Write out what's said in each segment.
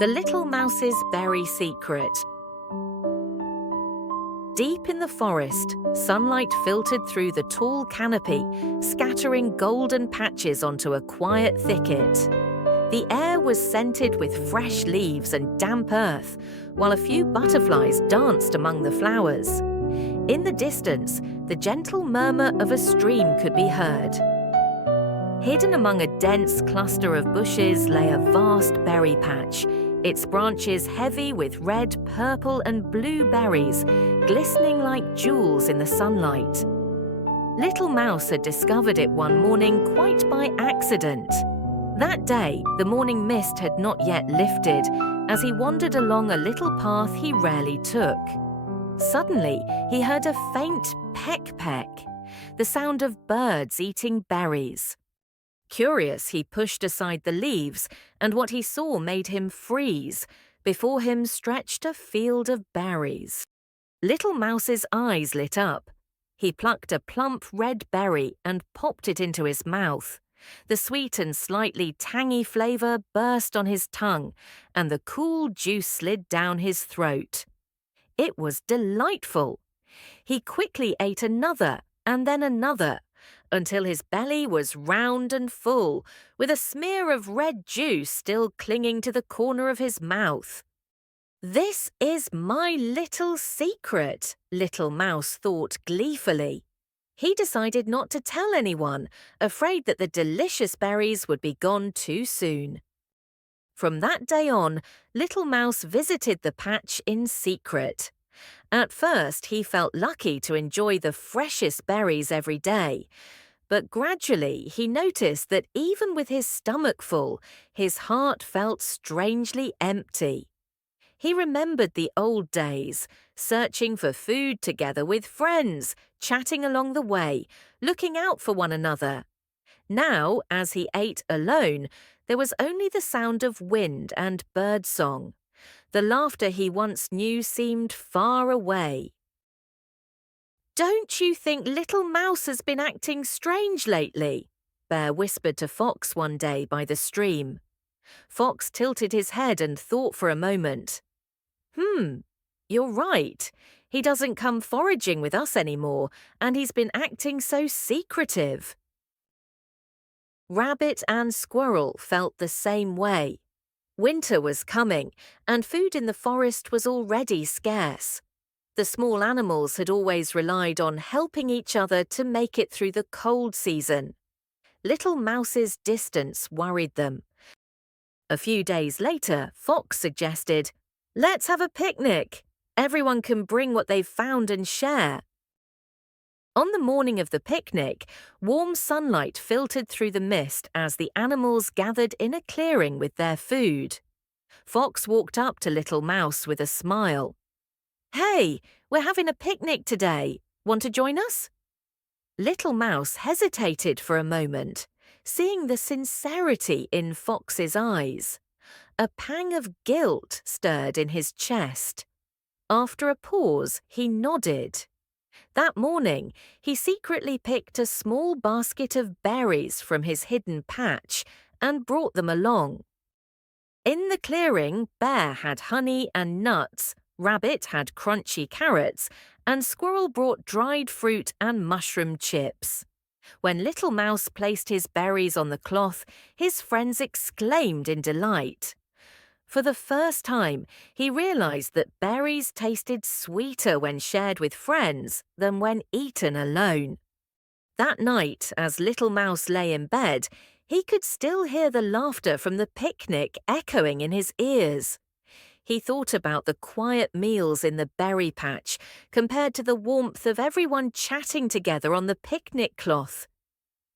The Little Mouse's Berry Secret. Deep in the forest, sunlight filtered through the tall canopy, scattering golden patches onto a quiet thicket. The air was scented with fresh leaves and damp earth, while a few butterflies danced among the flowers. In the distance, the gentle murmur of a stream could be heard. Hidden among a dense cluster of bushes lay a vast berry patch, its branches heavy with red, purple and blue berries, glistening like jewels in the sunlight. Little Mouse had discovered it one morning quite by accident. That day, the morning mist had not yet lifted, as he wandered along a little path he rarely took. Suddenly, he heard a faint peck-peck, the sound of birds eating berries. Curious, he pushed aside the leaves, and what he saw made him freeze. Before him stretched a field of berries. Little Mouse's eyes lit up. He plucked a plump red berry and popped it into his mouth. The sweet and slightly tangy flavour burst on his tongue, and the cool juice slid down his throat. It was delightful. He quickly ate another and then another, until his belly was round and full, with a smear of red juice still clinging to the corner of his mouth. "This is my little secret," Little Mouse thought gleefully. He decided not to tell anyone, afraid that the delicious berries would be gone too soon. From that day on, Little Mouse visited the patch in secret. At first, he felt lucky to enjoy the freshest berries every day. But gradually, he noticed that even with his stomach full, his heart felt strangely empty. He remembered the old days, searching for food together with friends, chatting along the way, looking out for one another. Now, as he ate alone, there was only the sound of wind and birdsong. The laughter he once knew seemed far away. "Don't you think Little Mouse has been acting strange lately?" Bear whispered to Fox one day by the stream. Fox tilted his head and thought for a moment. You're right. He doesn't come foraging with us anymore, and he's been acting so secretive." Rabbit and Squirrel felt the same way. Winter was coming, and food in the forest was already scarce. The small animals had always relied on helping each other to make it through the cold season. Little Mouse's distance worried them. A few days later, Fox suggested, "Let's have a picnic. Everyone can bring what they've found and share." On the morning of the picnic, warm sunlight filtered through the mist as the animals gathered in a clearing with their food. Fox walked up to Little Mouse with a smile. "Hey, we're having a picnic today. Want to join us?" Little Mouse hesitated for a moment, seeing the sincerity in Fox's eyes. A pang of guilt stirred in his chest. After a pause, he nodded. That morning, he secretly picked a small basket of berries from his hidden patch and brought them along. In the clearing, Bear had honey and nuts, Rabbit had crunchy carrots, and Squirrel brought dried fruit and mushroom chips. When Little Mouse placed his berries on the cloth, his friends exclaimed in delight. For the first time, he realized that berries tasted sweeter when shared with friends than when eaten alone. That night, as Little Mouse lay in bed, he could still hear the laughter from the picnic echoing in his ears. He thought about the quiet meals in the berry patch compared to the warmth of everyone chatting together on the picnic cloth.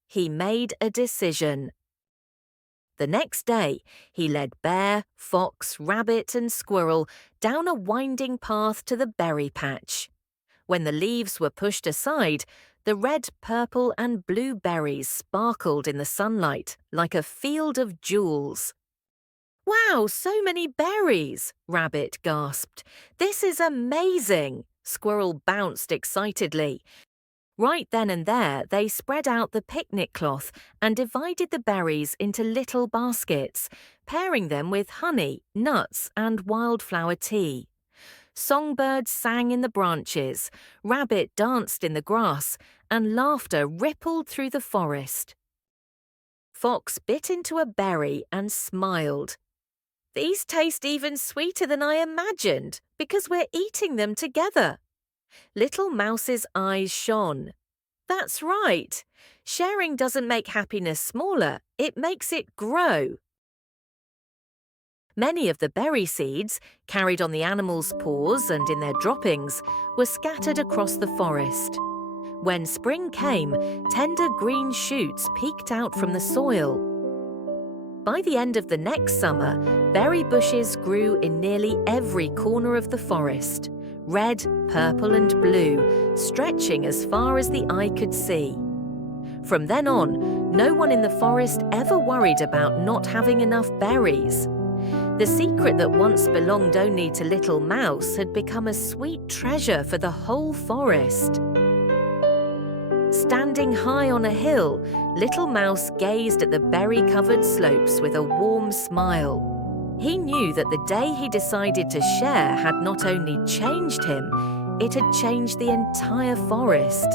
He made a decision. The next day, he led Bear, Fox, Rabbit and Squirrel down a winding path to the berry patch. When the leaves were pushed aside, the red, purple and blue berries sparkled in the sunlight like a field of jewels. "Wow, so many berries!" Rabbit gasped. "This is amazing!" Squirrel bounced excitedly. Right then and there, they spread out the picnic cloth and divided the berries into little baskets, pairing them with honey, nuts, and wildflower tea. Songbirds sang in the branches, rabbit danced in the grass, and laughter rippled through the forest. Fox bit into a berry and smiled. "These taste even sweeter than I imagined, because we're eating them together." Little Mouse's eyes shone. "That's right. Sharing doesn't make happiness smaller, it makes it grow." Many of the berry seeds, carried on the animals' paws and in their droppings, were scattered across the forest. When spring came, tender green shoots peeked out from the soil. By the end of the next summer, berry bushes grew in nearly every corner of the forest, red, purple, and blue, stretching as far as the eye could see. From then on, no one in the forest ever worried about not having enough berries. The secret that once belonged only to Little Mouse had become a sweet treasure for the whole forest. Standing high on a hill, Little Mouse gazed at the berry-covered slopes with a warm smile. He knew that the day he decided to share had not only changed him, it had changed the entire forest.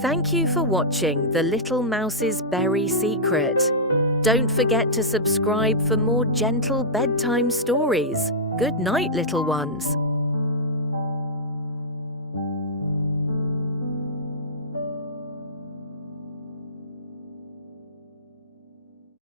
Thank you for watching The Little Mouse's Berry Secret. Don't forget to subscribe for more gentle bedtime stories. Good night, little ones.